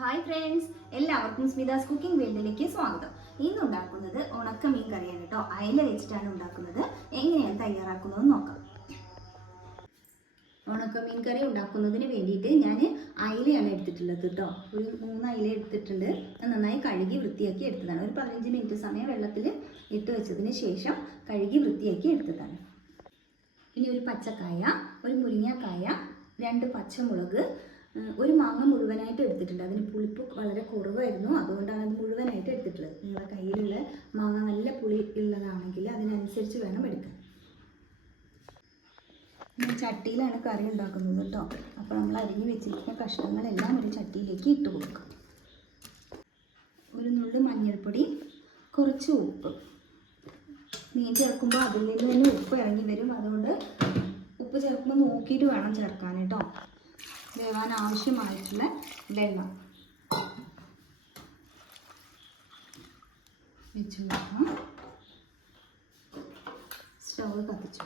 Hi friends എല്ലാവർക്കും സ്മിതാസ് cooking വേൾഡിലേക്ക് സ്വാഗതം. ഇന്ന് ഉണ്ടാക്കുന്നത് ഉണക്ക മീൻ കറിയാണ് കേട്ടോ. അയല വെച്ചിട്ടാണ് ഉണ്ടാക്കുന്നത്. എങ്ങനെയാണ് തയ്യാറാക്കുന്നതെന്ന് നോക്കാം. ഉണക്ക മീൻ കറി ഉണ്ടാക്കുന്നതിന് വേണ്ടിയിട്ട് ഞാൻ അയിലയാണ് എടുത്തിട്ടുള്ളത് കേട്ടോ. ഒരു മൂന്ന് അയില എടുത്തിട്ടുണ്ട്. നന്നായി കഴുകി വൃത്തിയാക്കി എടുത്തതാണ്. ഒരു പതിനഞ്ച് മിനിറ്റ് സമയം വെള്ളത്തിൽ ഇട്ട് വെച്ചതിന് ശേഷം കഴുകി വൃത്തിയാക്കി എടുത്തതാണ്. ഇനി ഒരു പച്ചക്കായ ഒരു മുരിങ്ങക്കായ രണ്ട് പച്ചമുളക് ഒരു മാങ്ങ മുഴുവനായിട്ട് എടുത്തിട്ടുണ്ട്. അതിന് പുളിപ്പ് വളരെ കുറവായിരുന്നു. അതുകൊണ്ടാണ് അത് മുഴുവനായിട്ട് എടുത്തിട്ടുള്ളത്. നിങ്ങളുടെ കയ്യിലുള്ള മാങ്ങ നല്ല പുളി ഉള്ളതാണെങ്കിൽ അതിനനുസരിച്ച് വേണം എടുക്കാൻ. ചട്ടിയിലാണ് കറി ഉണ്ടാക്കുന്നത് കേട്ടോ. അപ്പോൾ നമ്മൾ അരിഞ്ഞ് വെച്ചിരിക്കുന്ന കഷ്ണങ്ങളെല്ലാം ഒരു ചട്ടിയിലേക്ക് ഇട്ട് കൊടുക്കുക ഒരു നുള്ളു മഞ്ഞൾപ്പൊടി കുറച്ച് ഉപ്പ്. മീൻ ചേർക്കുമ്പോൾ അതിൽ നിന്ന് തന്നെ ഉപ്പ് ഇറങ്ങി വരും. അതുകൊണ്ട് ഉപ്പ് ചേർക്കുമ്പോൾ നോക്കിയിട്ട് വേണം ചേർക്കാൻ കേട്ടോ. വേവാൻ ആവശ്യമായിട്ടുള്ള വെള്ളം. വെച്ച് കൊടുക്കാം. സ്റ്റവ് കത്തിച്ചു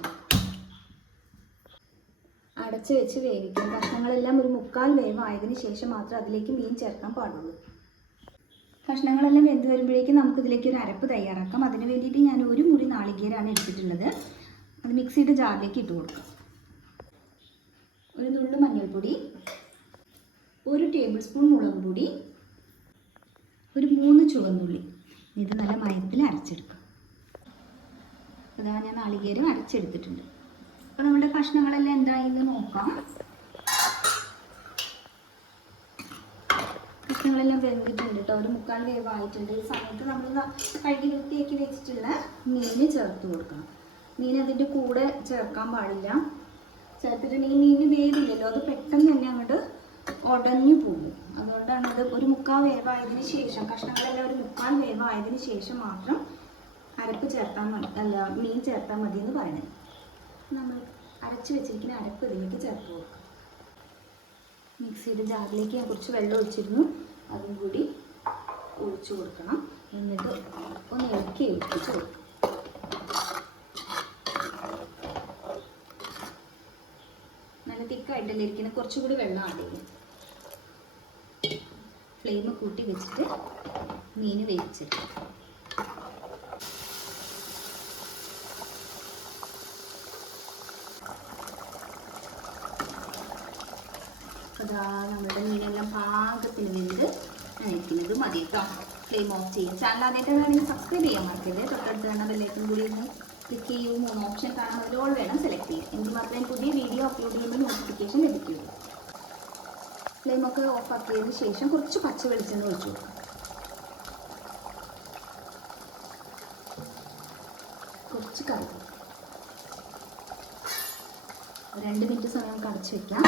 അടച്ച് വെച്ച് വേവിക്കും. കഷ്ണങ്ങളെല്ലാം ഒരു മുക്കാൽ വേവായതിന് ശേഷം മാത്രം അതിലേക്ക് മീൻ ചേർക്കാൻ പാടുള്ളൂ. കഷ്ണങ്ങളെല്ലാം വെന്ത് വരുമ്പോഴേക്കും നമുക്ക് ഇതിലേക്ക് ഒരു അരപ്പ് തയ്യാറാക്കാം. അതിന് വേണ്ടിയിട്ട് ഞാൻ ഒരു മുറി നാളികേരാണ് എടുത്തിട്ടുള്ളത്. അത് മിക്സിയുടെ ജാറിലേക്ക് ഇട്ട് കൊടുക്കാം. ഒരു നുള്ളു മഞ്ഞൾപ്പൊടി ഒരു ടേബിൾ സ്പൂൺ മുളക് പൊടി ഒരു മൂന്ന് ചുവന്നുള്ളി. ഇത് നല്ല മയത്തിൽ അരച്ചെടുക്കും. അതാ ഞാൻ നാളികേരം അരച്ചെടുത്തിട്ടുണ്ട്. അപ്പോൾ നമ്മുടെ കഷ്ണങ്ങളെല്ലാം എന്തായി എന്ന് നോക്കാം. കഷ്ണങ്ങളെല്ലാം വെന്തിട്ടുണ്ട് കേട്ടോ. ഒരു മുക്കാൽ വേവായിട്ടുണ്ട്. ഈ സമയത്ത് നമ്മൾ കഴുകി വൃത്തിയാക്കി വെച്ചിട്ടുള്ള മീൻ ചേർത്ത് കൊടുക്കണം. മീൻ അതിന്റെ കൂടെ ചേർക്കാൻ പാടില്ല. ചേർത്തിട്ടുണ്ടെങ്കിൽ മീൻ വേവില്ലല്ലോ അത് പെട്ടെന്ന് തന്നെ അങ്ങോട്ട് ഉടഞ്ഞു പോകും. അതുകൊണ്ടാണ് ഇത് ഒരു മുക്കാൽ വേവായതിനു ശേഷം കഷ്ണങ്ങളെല്ലാം ഒരു മുക്കാൽ വേവായതിനു ശേഷം മാത്രം അരപ്പ് ചേർത്താൽ മതി. അല്ല മീൻ ചേർത്താൽ മതി എന്ന് പറയുന്നത്. നമ്മൾ അരച്ച് വെച്ചിരിക്കുന്ന അരപ്പ് ഇതിലേക്ക് ചേർത്ത് കൊടുക്കാം. മിക്സിയുടെ ജാറിലേക്ക് ഞാൻ കുറച്ച് വെള്ളം ഒഴിച്ചിരുന്നു. അതും കൂടി ഒഴിച്ചു കൊടുക്കണം. എന്നിട്ട് ഒന്ന് ഇളക്കി ഒഴിപ്പിച്ച് കൊടുക്കും. നല്ല തിക്കായിട്ടല്ലേ ഇരിക്കുന്നത് കുറച്ചുകൂടി വെള്ളം ആഡ് ചെയ്യും. ഫ്ലെയിം കൂട്ടി വെച്ചിട്ട് മീൻ വേവിച്ചെടുക്കും. അതാ നമ്മുടെ മീനെല്ലാം പാകത്തിന് വെന്ത് നനയ്ക്കുന്നത് മതി കേട്ടോ ഫ്ലെയിം ഓഫ് ചെയ്യും. ചാനൽ ആദ്യമായിട്ട് വേണമെങ്കിൽ സബ്സ്ക്രൈബ് ചെയ്യാൻ മറക്കരുത് തൊട്ടടുത്ത് വേണം ബെല്ലേക്കും കൂടി ഒന്ന് ക്ലിക്ക് ചെയ്യൂ മൂന്ന് ഓപ്ഷൻ ഓൾ വേണം സെലക്ട് ചെയ്യാം എങ്കിൽ മാത്രമേ പുതിയ വീഡിയോ അപ്ലോഡ് ചെയ്യുമ്പോൾ നോട്ടിഫിക്കേഷൻ ലഭിക്കുകയുള്ളൂ ഫ്ലെയിമൊക്കെ ഓഫ് ആക്കിയതിന് ശേഷം കുറച്ച് പച്ച വെളിച്ചെണ്ണ ഒഴിച്ചു കുറച്ച് കറി. രണ്ട് മിനിറ്റ് സമയം നമുക്ക് അടച്ചു വെക്കാം.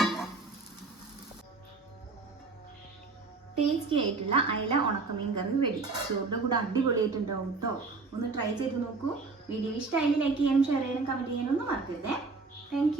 ടേസ്റ്റി ആയിട്ടുള്ള അയല ഉണക്കമീൻ കറി റെഡി ചോറിന്റെ കൂടെ അടിപൊളിയായിട്ടുണ്ടാവും കേട്ടോ ഒന്ന് ട്രൈ ചെയ്ത് നോക്കൂ. വീഡിയോ ഇഷ്ടമായി ലൈക്ക് ചെയ്യാനും ഷെയർ ചെയ്യാനും കമന്റ് ചെയ്യാനും ഒന്നും മറക്കരുതേ. താങ്ക്